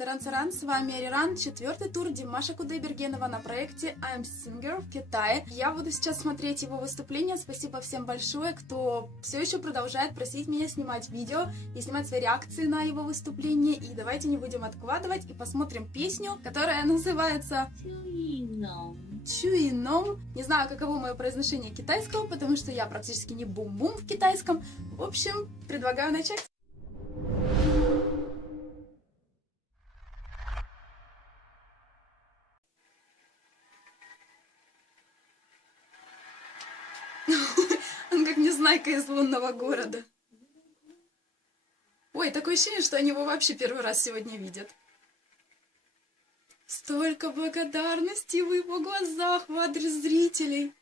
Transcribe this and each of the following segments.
Саран-саран, с вами Ариран, четвертый тур Димаша Кудайбергенова на проекте I'm Singer в Китае. Я буду сейчас смотреть его выступление. Спасибо всем большое, кто все еще продолжает просить меня снимать видео и снимать свои реакции на его выступление. И давайте не будем откладывать и посмотрим песню, которая называется Чуином. Не знаю, каково мое произношение китайского, потому что я практически не бум-бум в китайском. В общем, предлагаю начать. Он как незнайка из лунного города. Ой, такое ощущение, что они его вообще первый раз сегодня видят. Столько благодарности в его глазах в адрес зрителей.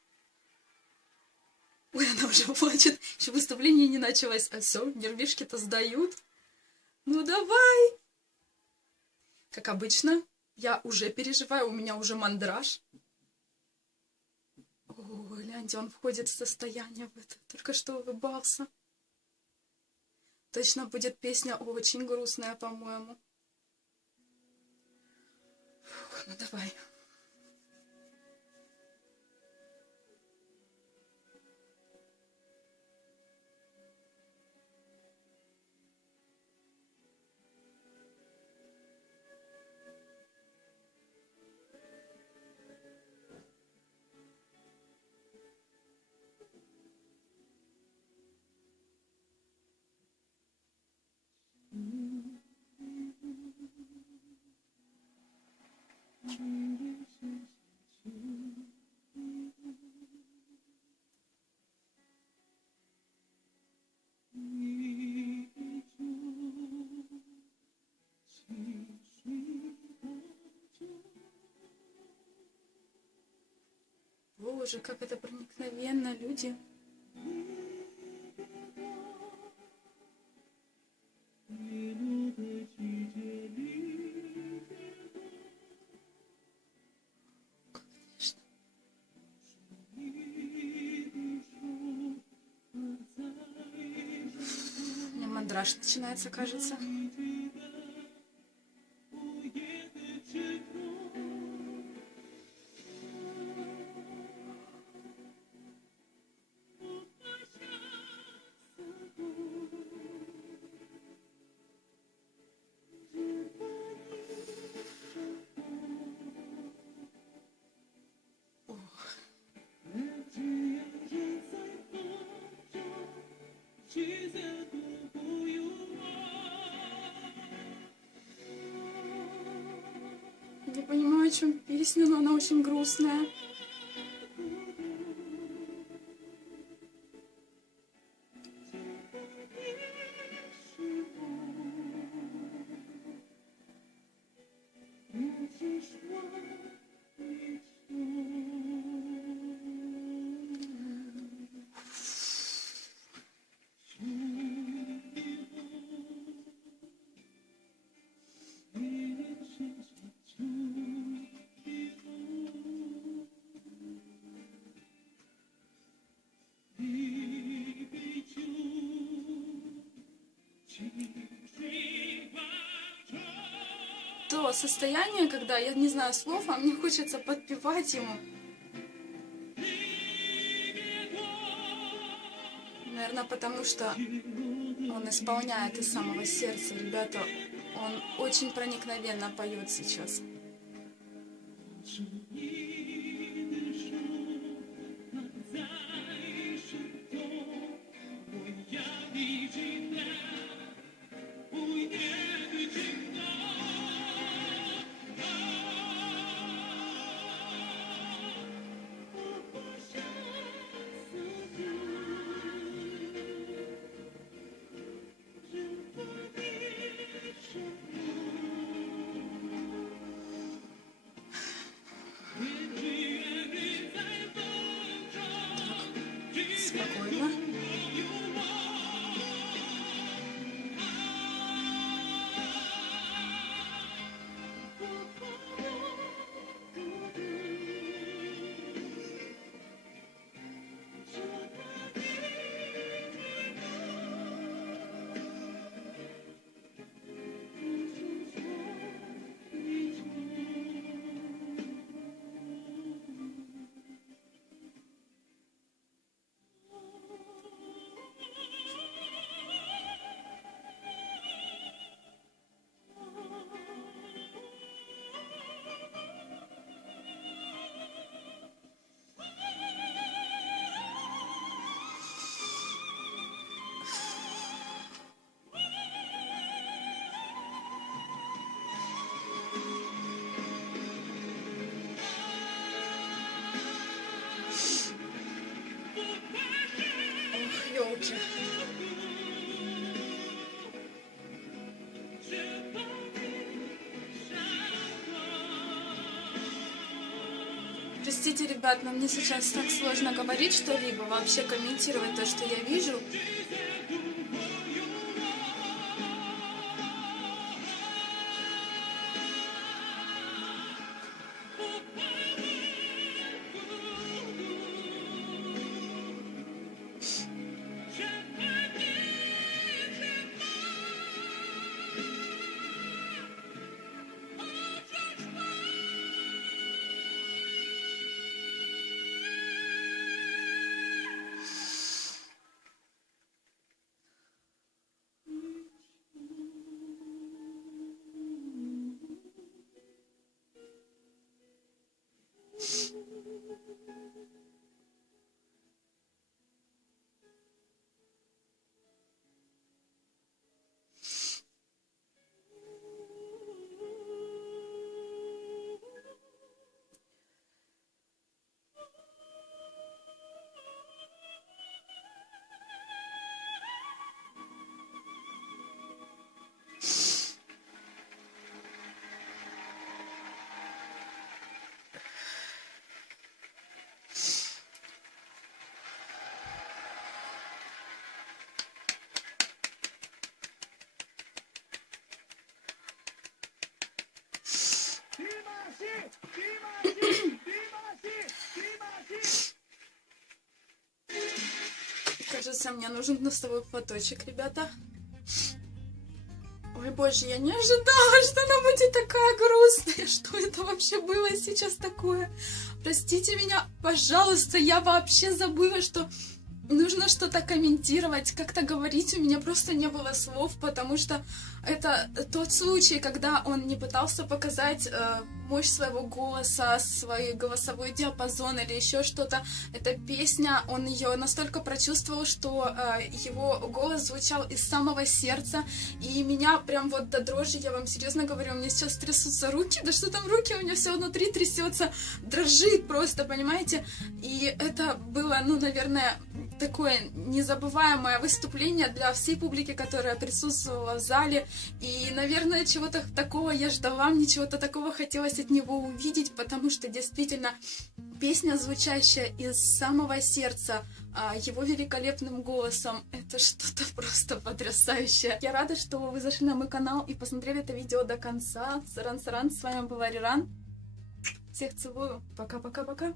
Ой, она уже плачет. Еще выступление не началось. А все, нервишки-то сдают. Ну давай. Как обычно, я уже переживаю, у меня уже мандраж. Ой, гляньте, он входит в состояние в это. Только что улыбался. Точно будет песня очень грустная, по-моему. Ну давай. Боже, как это проникновенно, люди. Конечно. У меня мандраж начинается, кажется. Не понимаю, о чем песня, но она очень грустная. То состояние, когда я не знаю слов, а мне хочется подпевать ему. Наверное, потому что он исполняет из самого сердца, ребята. Он очень проникновенно поет сейчас. Простите, ребят, но мне сейчас так сложно говорить что-либо, вообще комментировать то, что я вижу. Кажется, мне нужен носовой платочек, ребята. Ой, боже, я не ожидала, что она будет такая грустная. Что это вообще было сейчас такое? Простите меня, пожалуйста, я вообще забыла, что нужно что-то комментировать, как-то говорить. У меня просто не было слов, потому что это тот случай, когда он не пытался показать мощь своего голоса, свой голосовой диапазон или еще что-то. Эта песня, он ее настолько прочувствовал, что его голос звучал из самого сердца. И меня прям вот до дрожи, я вам серьезно говорю, у меня сейчас трясутся руки. Да что там руки, у меня все внутри трясется, дрожит просто, понимаете? И это было, ну, наверное, такое незабываемое выступление для всей публики, которая присутствовала в зале. И, наверное, чего-то такого я ждала, мне чего-то такого хотелось от него увидеть, потому что действительно песня, звучащая из самого сердца, его великолепным голосом, это что-то просто потрясающее. Я рада, что вы зашли на мой канал и посмотрели это видео до конца. Саран-саран, с вами была Риран. Всех целую. Пока-пока-пока.